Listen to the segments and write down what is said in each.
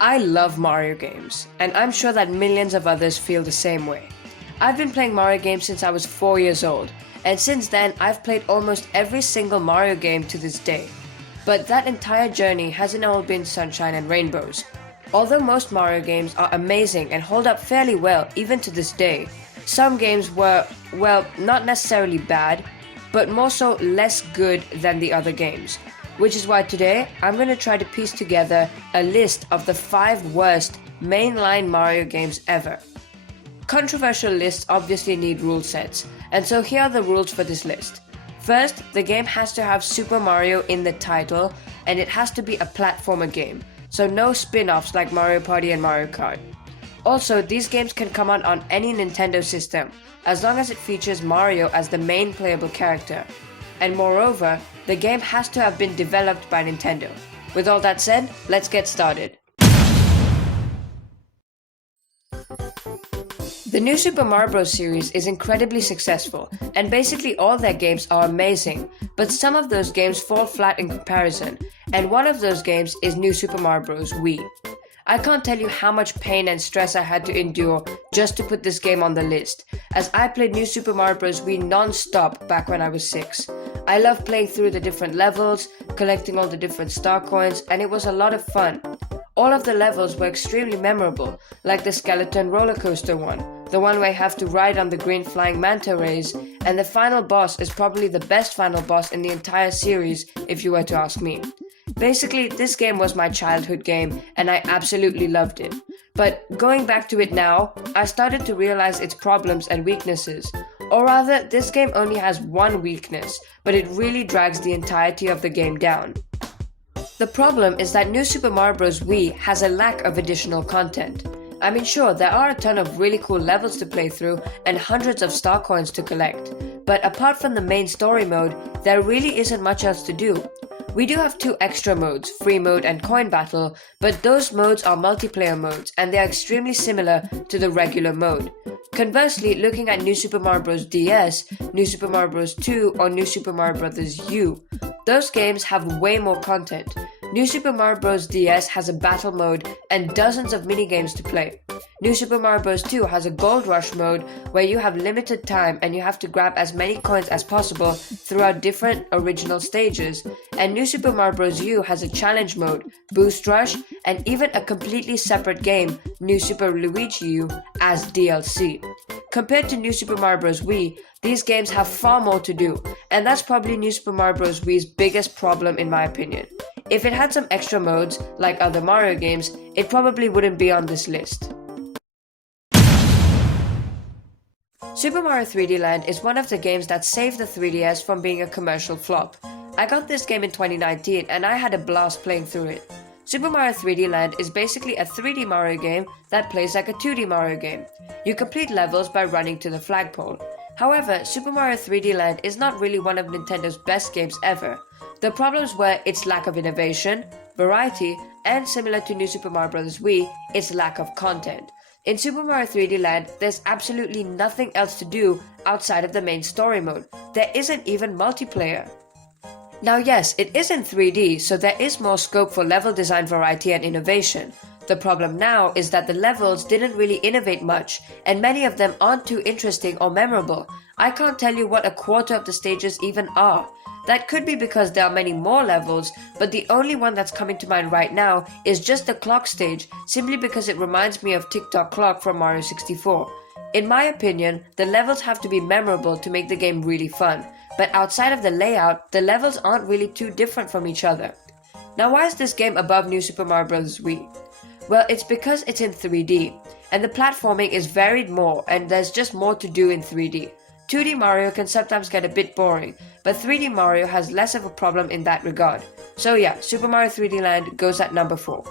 I love Mario games, and I'm sure that millions of others feel the same way. I've been playing Mario games since I was 4 years old, and since then I've played almost every single Mario game to this day. But that entire journey hasn't all been sunshine and rainbows. Although most Mario games are amazing and hold up fairly well even to this day, some games were, well, not necessarily bad, but more so less good than the other games. Which is why today I'm going to try to piece together a list of the 5 worst mainline Mario games ever. Controversial lists obviously need rule sets, and so here are the rules for this list. First, the game has to have Super Mario in the title, and it has to be a platformer game, so no spin-offs like Mario Party and Mario Kart. Also, these games can come out on any Nintendo system, as long as it features Mario as the main playable character. And moreover, the game has to have been developed by Nintendo. With all that said, let's get started. The new Super Mario Bros. Series is incredibly successful, and basically all their games are amazing, but some of those games fall flat in comparison, and one of those games is New Super Mario Bros. Wii. I can't tell you how much pain and stress I had to endure just to put this game on the list, as I played New Super Mario Bros. Wii non-stop back when I was 6. I loved playing through the different levels, collecting all the different star coins, and it was a lot of fun. All of the levels were extremely memorable, like the skeleton roller coaster one, the one where you have to ride on the green flying manta rays, and the final boss is probably the best final boss in the entire series if you were to ask me. Basically, this game was my childhood game, and I absolutely loved it. But going back to it now, I started to realize its problems and weaknesses. Or rather, this game only has one weakness, but it really drags the entirety of the game down. The problem is that New Super Mario Bros. Wii has a lack of additional content. I mean, sure, there are a ton of really cool levels to play through and hundreds of star coins to collect, but apart from the main story mode, there really isn't much else to do. We do have 2 extra modes, free mode and coin battle, but those modes are multiplayer modes and they are extremely similar to the regular mode. Conversely, looking at New Super Mario Bros. DS, New Super Mario Bros. 2 or New Super Mario Bros. U, those games have way more content. New Super Mario Bros. DS has a battle mode and dozens of minigames to play. New Super Mario Bros. 2 has a Gold Rush mode where you have limited time and you have to grab as many coins as possible throughout different original stages. And New Super Mario Bros. U has a challenge mode, Boost Rush, and even a completely separate game, New Super Luigi U, as DLC. Compared to New Super Mario Bros. Wii, these games have far more to do, and that's probably New Super Mario Bros. Wii's biggest problem in my opinion. If it had some extra modes, like other Mario games, it probably wouldn't be on this list. Super Mario 3D Land is one of the games that saved the 3DS from being a commercial flop. I got this game in 2019 and I had a blast playing through it. Super Mario 3D Land is basically a 3D Mario game that plays like a 2D Mario game. You complete levels by running to the flagpole. However, Super Mario 3D Land is not really one of Nintendo's best games ever. The problems were its lack of innovation, variety, and similar to New Super Mario Bros. Wii, its lack of content. In Super Mario 3D Land, there's absolutely nothing else to do outside of the main story mode. There isn't even multiplayer. Now yes, it is in 3D, so there is more scope for level design variety and innovation. The problem now is that the levels didn't really innovate much, and many of them aren't too interesting or memorable. I can't tell you what a quarter of the stages even are. That could be because there are many more levels, but the only one that's coming to mind right now is just the clock stage, simply because it reminds me of Tick-Tock Clock from Mario 64. In my opinion, the levels have to be memorable to make the game really fun, but outside of the layout, the levels aren't really too different from each other. Now why is this game above New Super Mario Bros. Wii? Well, it's because it's in 3D, and the platforming is varied more and there's just more to do in 3D. 2D Mario can sometimes get a bit boring, but 3D Mario has less of a problem in that regard. So yeah, Super Mario 3D Land goes at number 4.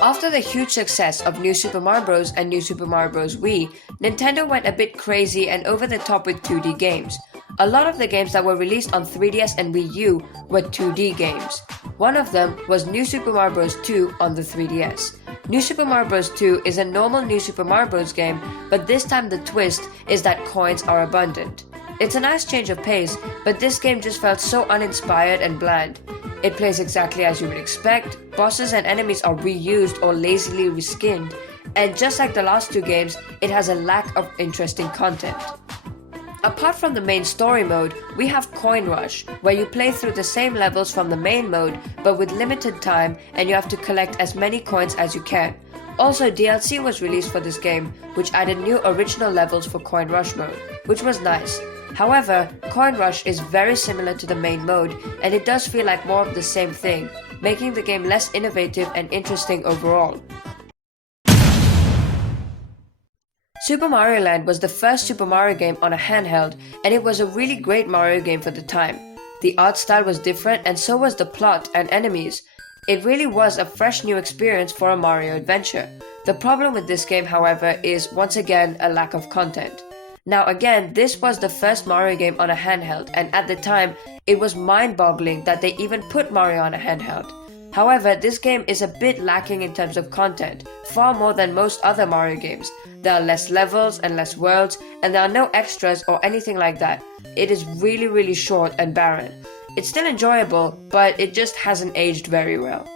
After the huge success of New Super Mario Bros. And New Super Mario Bros. Wii, Nintendo went a bit crazy and over the top with 2D games. A lot of the games that were released on 3DS and Wii U were 2D games. One of them was New Super Mario Bros. 2 on the 3DS. New Super Mario Bros. 2 is a normal New Super Mario Bros. Game, but this time the twist is that coins are abundant. It's a nice change of pace, but this game just felt so uninspired and bland. It plays exactly as you would expect, bosses and enemies are reused or lazily reskinned, and just like the last two games, it has a lack of interesting content. Apart from the main story mode, we have Coin Rush, where you play through the same levels from the main mode but with limited time, and you have to collect as many coins as you can. Also, DLC was released for this game, which added new original levels for Coin Rush mode, which was nice. However, Coin Rush is very similar to the main mode, and it does feel like more of the same thing, making the game less innovative and interesting overall. Super Mario Land was the first Super Mario game on a handheld, and it was a really great Mario game for the time. The art style was different, and so was the plot and enemies. It really was a fresh new experience for a Mario adventure. The problem with this game, however, is once again a lack of content. Now again, this was the first Mario game on a handheld, and at the time, it was mind-boggling that they even put Mario on a handheld. However, this game is a bit lacking in terms of content, far more than most other Mario games. There are less levels and less worlds, and there are no extras or anything like that. It is really short and barren. It's still enjoyable, but it just hasn't aged very well.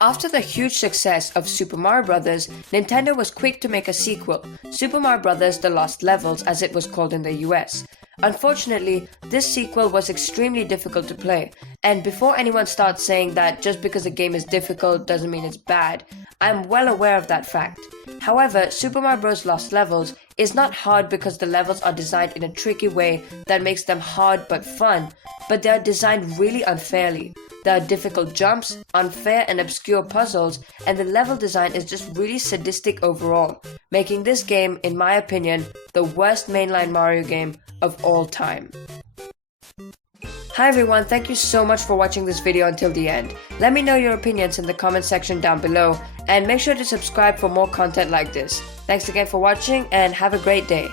After the huge success of Super Mario Bros., Nintendo was quick to make a sequel, Super Mario Bros. The Lost Levels as it was called in the US. Unfortunately, this sequel was extremely difficult to play, and before anyone starts saying that just because a game is difficult doesn't mean it's bad, I'm well aware of that fact. However, Super Mario Bros. Lost Levels is not hard because the levels are designed in a tricky way that makes them hard but fun, but they are designed really unfairly. There are difficult jumps, unfair and obscure puzzles, and the level design is just really sadistic overall, making this game, in my opinion, the worst mainline Mario game of all time. Hi everyone, thank you so much for watching this video until the end. Let me know your opinions in the comment section down below, and make sure to subscribe for more content like this. Thanks again for watching, and have a great day.